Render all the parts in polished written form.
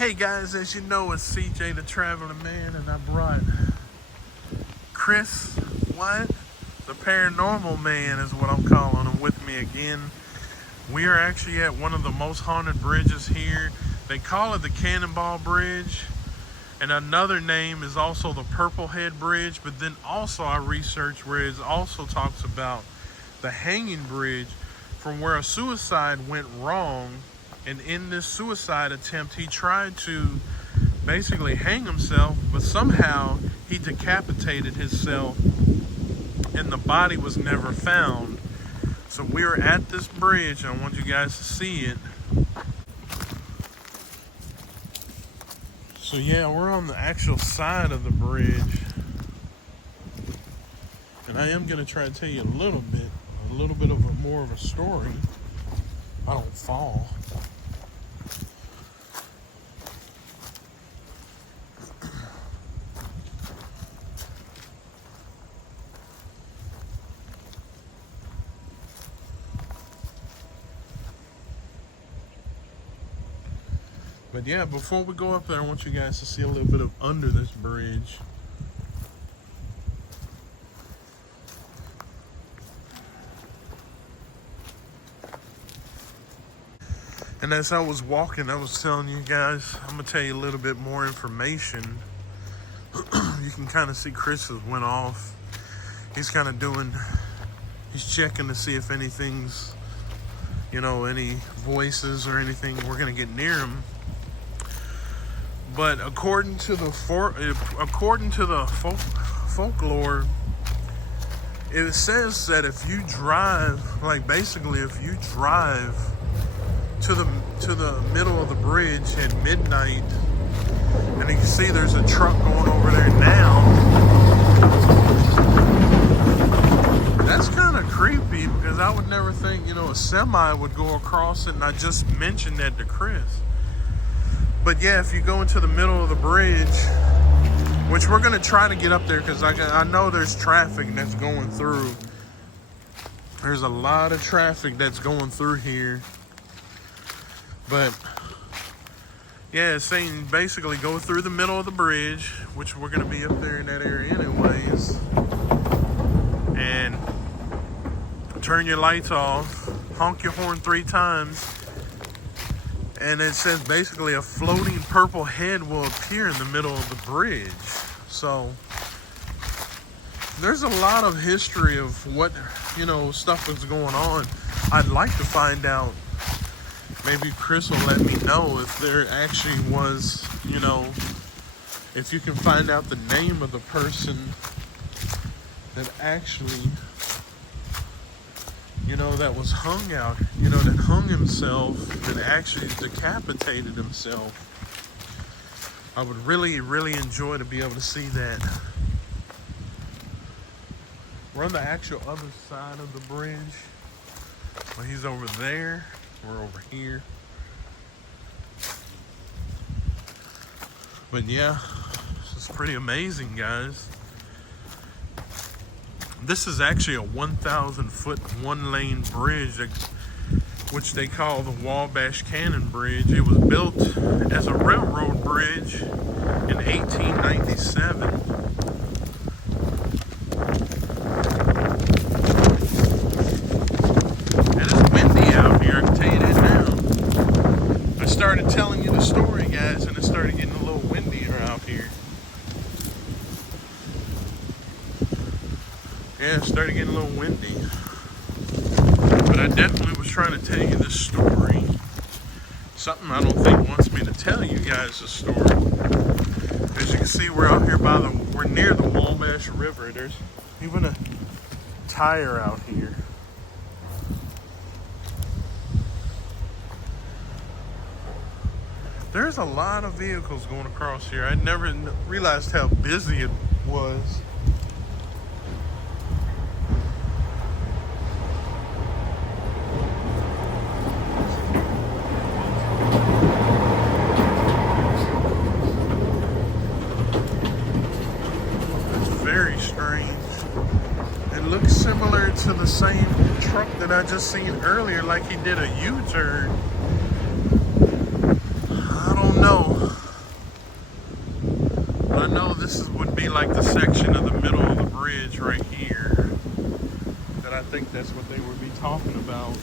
Hey guys, as you know, it's CJ the Traveling Man, and I brought Chris, the Paranormal Man is what I'm calling him, with me again. We are actually at one of the most haunted bridges here. They call it the Cannonball Bridge, and another name is also the Purple Head Bridge, but then also I researched where it also talks about the Hanging Bridge, from where a suicide went wrong. And in this suicide attempt, he tried to basically hang himself, but somehow he decapitated himself and the body was never found. So we're at this bridge. I want you guys to see it. So yeah, we're on the actual side of the bridge. And I am going to try to tell you a little bit of more of a story. I don't fall. But yeah, before we go up there, I want you guys to see a little bit of under this bridge. And as I was walking, I was telling you guys, I'm going to tell you a little bit more information. You can kind of see Chris has went off. He's kind of he's checking to see if anything's, any voices or anything. We're going to get near him. But according to the folklore, it says that if you drive, if you drive to the middle of the bridge at midnight, and you can see there's a truck going over there now. That's kind of creepy, because I would never think, a semi would go across it, and I just mentioned that to Chris. But yeah, if you go into the middle of the bridge, which we're going to try to get up there, because I know there's traffic that's going through. There's a lot of traffic that's going through here. But yeah, it's saying basically go through the middle of the bridge, which we're going to be up there in that area anyways. And turn your lights off, honk your horn 3 times. And it says basically a floating purple head will appear in the middle of the bridge. So there's a lot of history of what, stuff is going on. I'd like to find out. Maybe Chris will let me know if there actually was, if you can find out the name of the person that actually, that was hung out, that hung himself, that actually decapitated himself. I would really, really enjoy to be able to see that. We're on the actual other side of the bridge. Well, he's over there. We're over here. But yeah, this is pretty amazing, guys. This is actually a 1,000-foot, 1-lane bridge, which they call the Wabash Cannon Bridge. It was built as a railroad bridge in 1897. Started telling you the story, guys, and it started getting a little windier out here. Yeah, it started getting a little windy. But I definitely was trying to tell you this story. Something I don't think wants me to tell you guys this story. As you can see, we're out here we're near the Wabash River. There's even a tire out here. There's a lot of vehicles going across here. I never realized how busy it was. It's very strange. It looks similar to the same truck that I just seen earlier, like he did a U-turn. I don't know. like the section of the middle of the bridge right here. That I think that's what they would be talking about.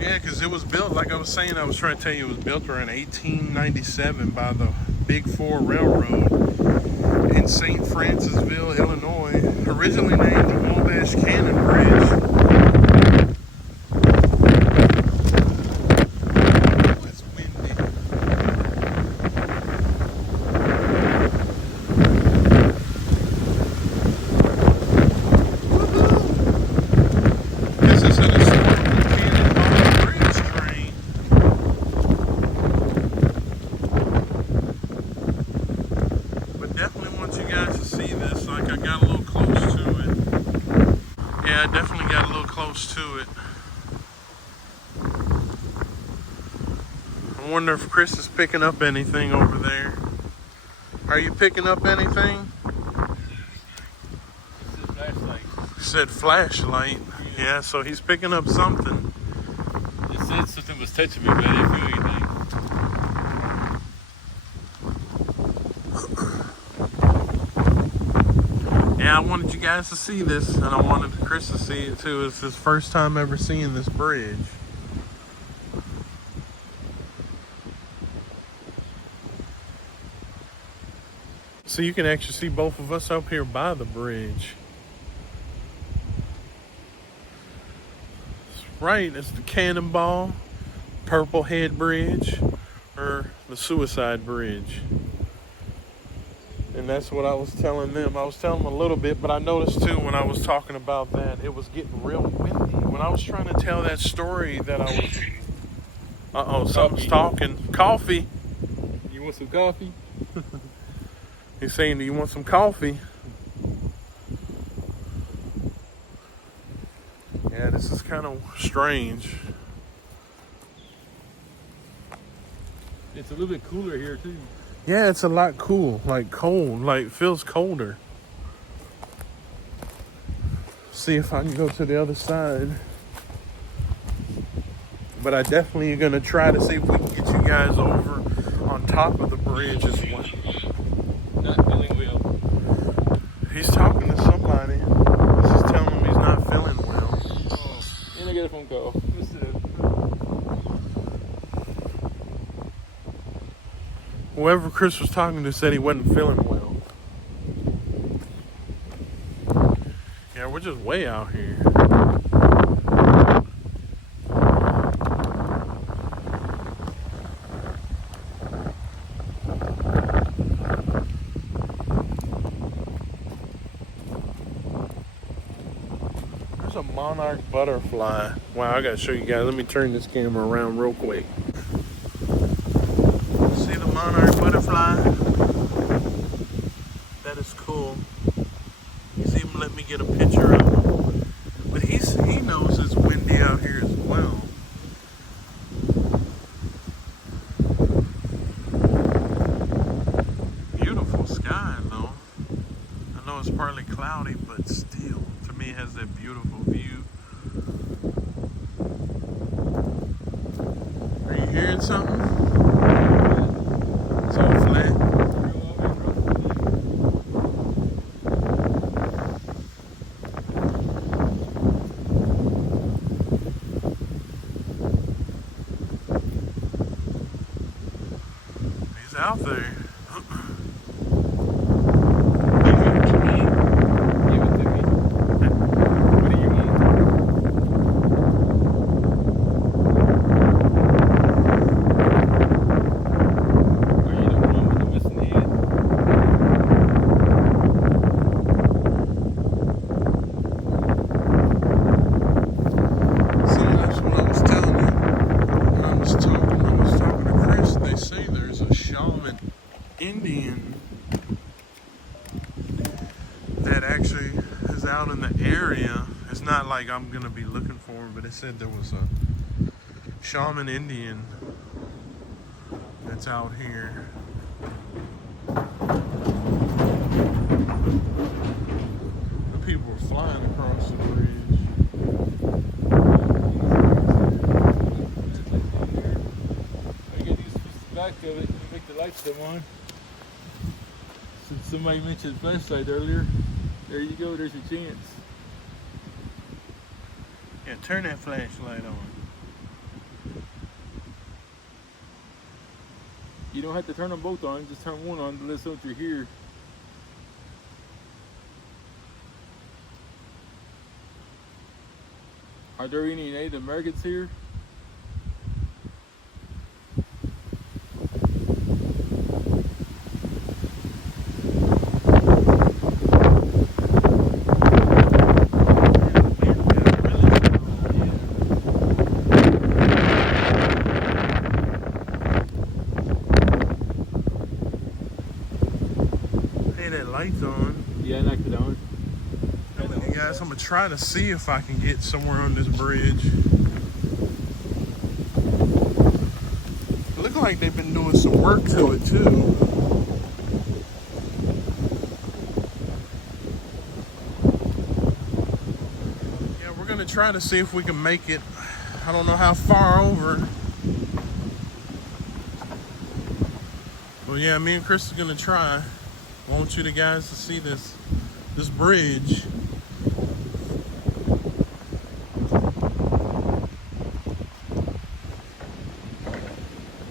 Yeah, because it was built, like I was saying, I was trying to tell you, it was built around 1897 by the Big Four Railroad in St. Francisville, Illinois, originally named the Wabash Cannon Bridge. Oh, it's windy. Woohoo! This is an historical Cannonball Bridge train. But definitely want you guys to see this. Like, I got a little close to it. Yeah, I definitely got a little close to it. I wonder if Chris is picking up anything over there. Are you picking up anything? He said flashlight. Yeah, so he's picking up something. It said something was touching me, but I didn't feel anything. Yeah, I wanted you guys to see this, and I wanted Chris to see it too. It's his first time ever seeing this bridge. So you can actually see both of us up here by the bridge. It's right, it's the Cannonball, Purple Head Bridge, or the Suicide Bridge. And that's what I was telling them. I was telling them a little bit, but I noticed too when I was talking about that, it was getting real windy. When I was trying to tell that story that I was... Uh-oh, something's talking. Coffee. You want some coffee? He's saying, do you want some coffee? Yeah, this is kind of strange. It's a little bit cooler here too. Yeah, it's a lot cool, like cold, like feels colder. See if I can go to the other side. But I definitely am gonna try to see if we can get you guys over on top of the bridge as well. Not feeling well. He's talking to somebody. This is telling him he's not feeling well. Oh, and I get a phone call. Whoever Chris was talking to said he wasn't feeling well. Yeah, we're just way out here. There's a monarch butterfly. Wow, I gotta show you guys. Let me turn this camera around real quick. See the monarch butterfly? That is cool. He's even let me get a picture of him. But he knows it's windy out here as well. Beautiful sky though. I know it's partly cloudy, but still, to me it has that beautiful view. Are you hearing something? It's all flat. He's out there. Indian that actually is out in the area. It's not like I'm gonna be looking for him, but it said there was a shaman Indian that's out here. of it. You make the lights come on. Since somebody mentioned flashlight earlier, there you go. There's your chance. Yeah, turn that flashlight on. You don't have to turn them both on. Just turn one on to let us know that you're here. Are there any Native Americans here? Hey, that light's on. Yeah, I knocked it on. Hey guys, I'm gonna try to see if I can get somewhere on this bridge. Look like they've been doing some work to it too. Yeah, we're gonna try to see if we can make it. I don't know how far over. Well, yeah, me and Chris are gonna try. I want you guys to see this bridge.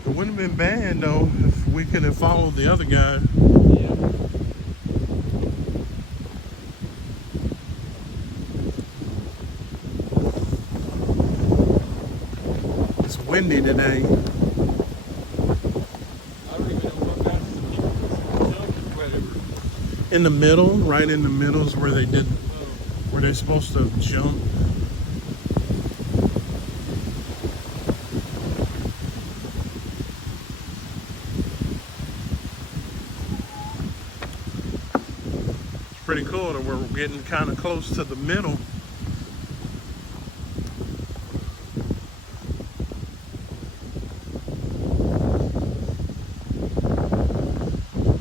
It wouldn't have been bad though if we could have followed the other guy. Yeah. It's windy today. I don't even know what kind of people jumping or whatever. In the middle, right in the middle is where they did, where they're supposed to jump. It's pretty cool that we're getting kind of close to the middle.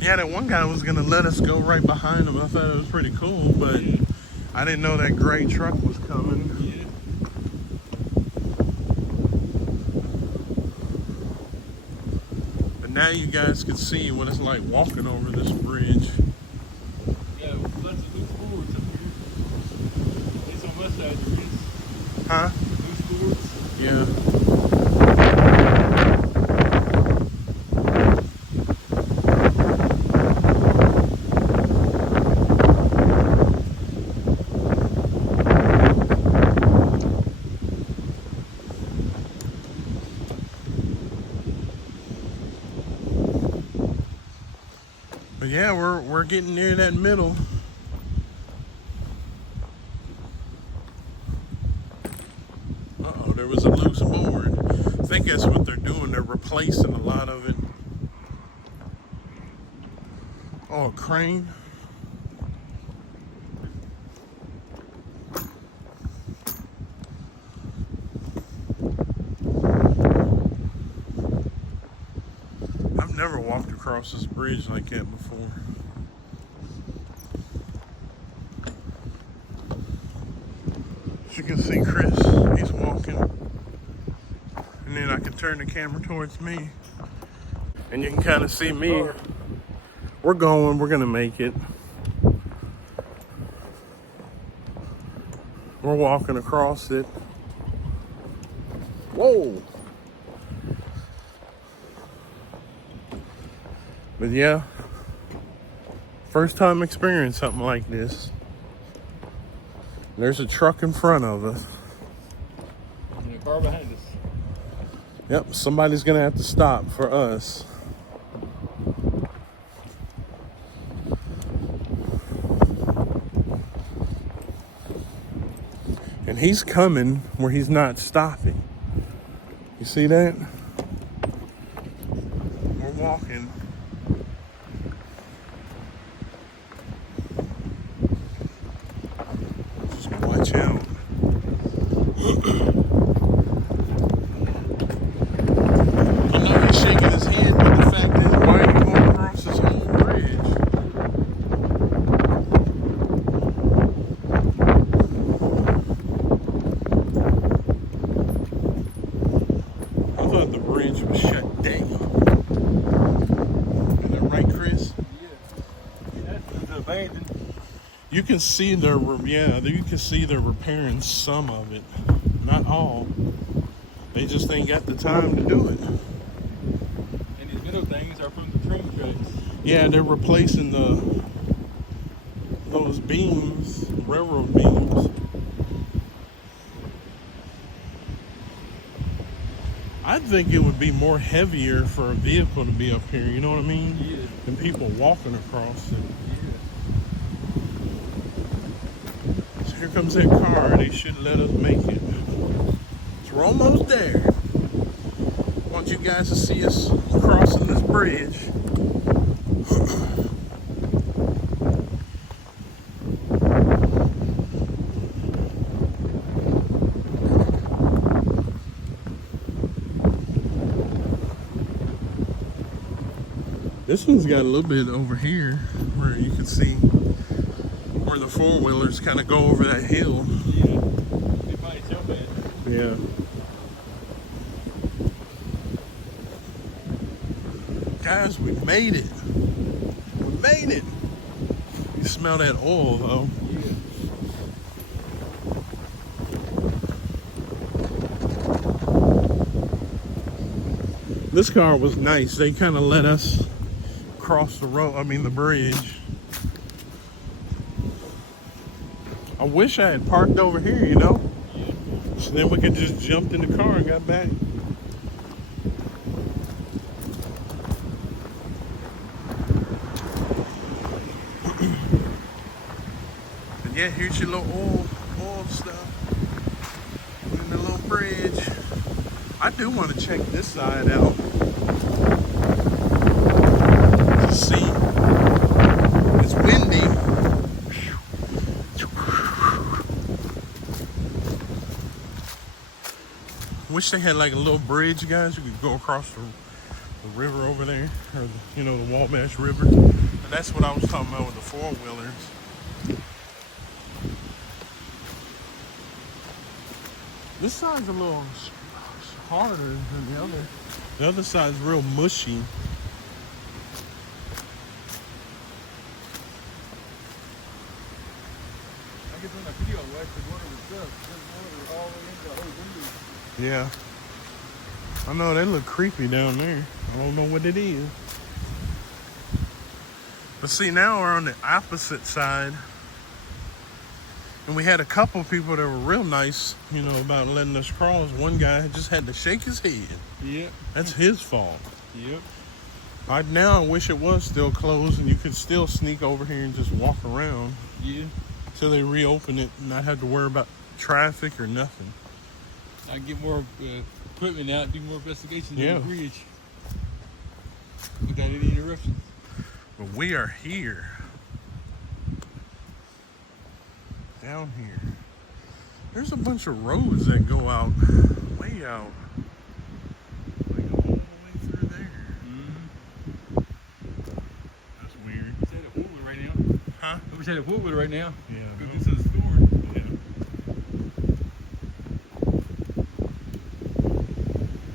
Yeah, that one guy was gonna let us go right behind him. I thought it was pretty cool, but I didn't know that gray truck was coming. Yeah. But now you guys can see what it's like walking over this bridge. Yeah, lots of loose boards up here. It's on my side, there is. Huh? Loose boards. Yeah. But yeah, we're getting near that middle. Uh-oh, there was a loose board. I think that's what they're doing. They're replacing a lot of it. Oh, a crane. I've never walked across this bridge like that before. As you can see, Chris, he's walking. And then I can turn the camera towards me. And you can kind of see me. We're gonna make it. We're walking across it. Whoa! But yeah, first time experience something like this. There's a truck in front of us. And a car behind us. Yep, somebody's gonna have to stop for us. And he's coming where he's not stopping. You see that? We're walking. Just watch out. I know he's shaking his head, but the fact is, why are you going across this whole bridge? I thought the You can see they're you can see they're repairing some of it, not all. They just ain't got the time to do it. And these middle things are from the train tracks. Yeah, they're replacing those beams, railroad beams. I think it would be more heavier for a vehicle to be up here, you know what I mean? Yeah. Than people walking across it. Yeah. So here comes that car. They should let us make it. So we're almost there. I want you guys to see us crossing this bridge. This one's got a little bit over here where you can see where the four-wheelers kind of go over that hill. Yeah. They might jump it. Yeah. Guys, we made it. We made it. You smell that oil though. Yeah. This car was nice. They kind of let us cross the road, the bridge. I wish I had parked over here, you know? Yeah. So then we could just jumped in the car and got back. And yeah, here's your little oil stuff. And the little bridge. I do want to check this side out. To see. It's windy. Wish they had like a little bridge, guys. You could go across the river over there, or the Wabash River. And that's what I was talking about with the four-wheelers. This side's a little harder than the other. The other side's real mushy. I guess on that video, I watched the water was stuff. There's water all the way into the whole window. Yeah. I know they look creepy down there. I don't know what it is. But see, now we're on the opposite side. And we had a couple people that were real nice, about letting us cross. One guy just had to shake his head. Yep. That's his fault. Yep. Right now, I wish it was still closed and you could still sneak over here and just walk around. Yeah. Till they reopen it and not have to worry about traffic or nothing. I get more equipment out, do more investigations Yeah. on the bridge without any interruptions. But we are here. Down here. There's a bunch of roads that go out, way out. Like all the way through there. Mm-hmm. That's weird. Wish I had a four-wheeler right now. Huh? I wish I had a four-wheeler right now. Yeah. Go no. do some storing.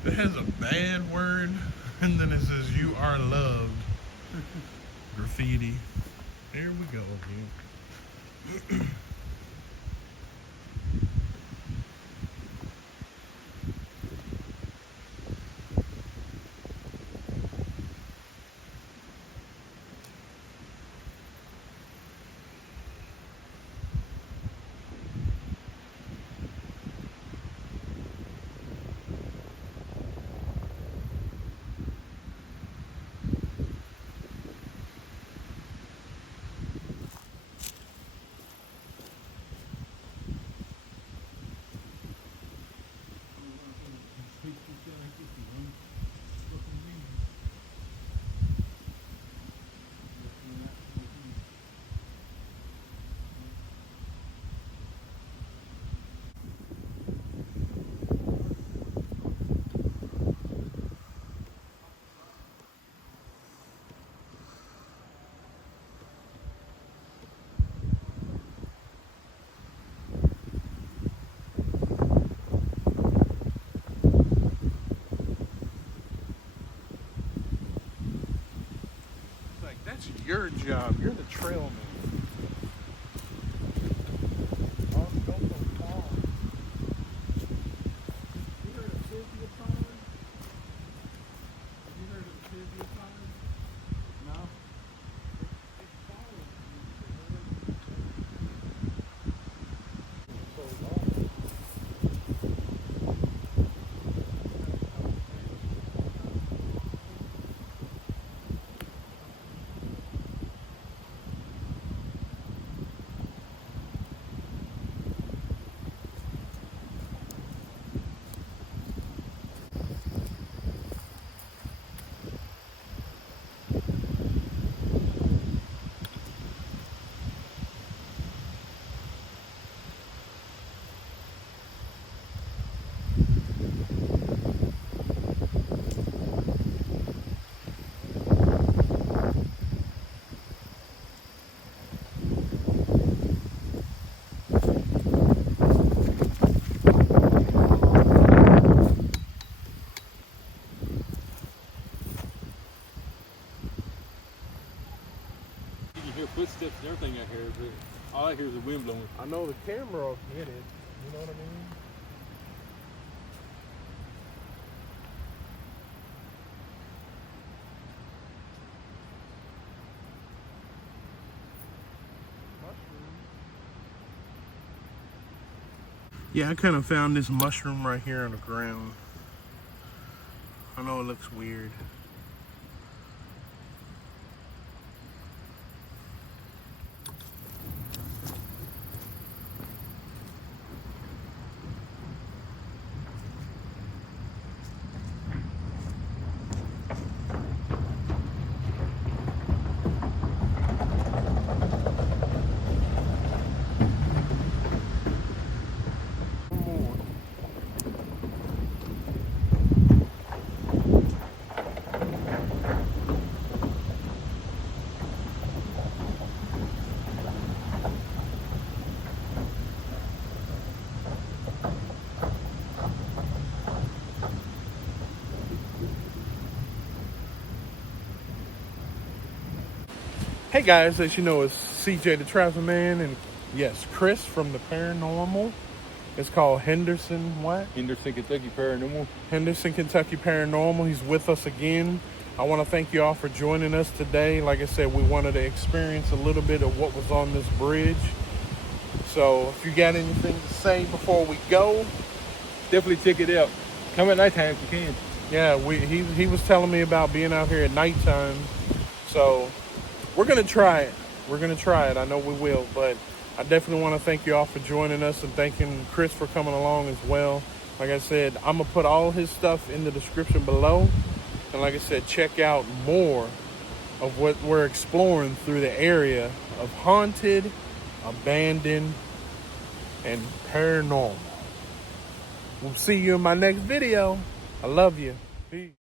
It has a bad word, and then it says "You are loved." Graffiti. There we go again. That's your job. You're the trailman. hear footsteps and everything out here, but all I hear is the wind blowing. I know the camera will get it. You know what I mean? Yeah, I kind of found this mushroom right here on the ground. I know it looks weird. Hey guys, as you know, it's CJ the Travel Man, and yes, Chris from the Paranormal. It's called Henderson what? Henderson, Kentucky Paranormal. Henderson, Kentucky Paranormal. He's with us again. I want to thank you all for joining us today. Like I said, we wanted to experience a little bit of what was on this bridge. So if you got anything to say before we go. Definitely check it out. Come at nighttime if you can. Yeah, he was telling me about being out here at nighttime. So we're going to try it. We're going to try it. I know we will. But I definitely want to thank you all for joining us and thanking Chris for coming along as well. Like I said, I'm going to put all his stuff in the description below. And like I said, check out more of what we're exploring through the area of haunted, abandoned, and paranormal. We'll see you in my next video. I love you. Peace.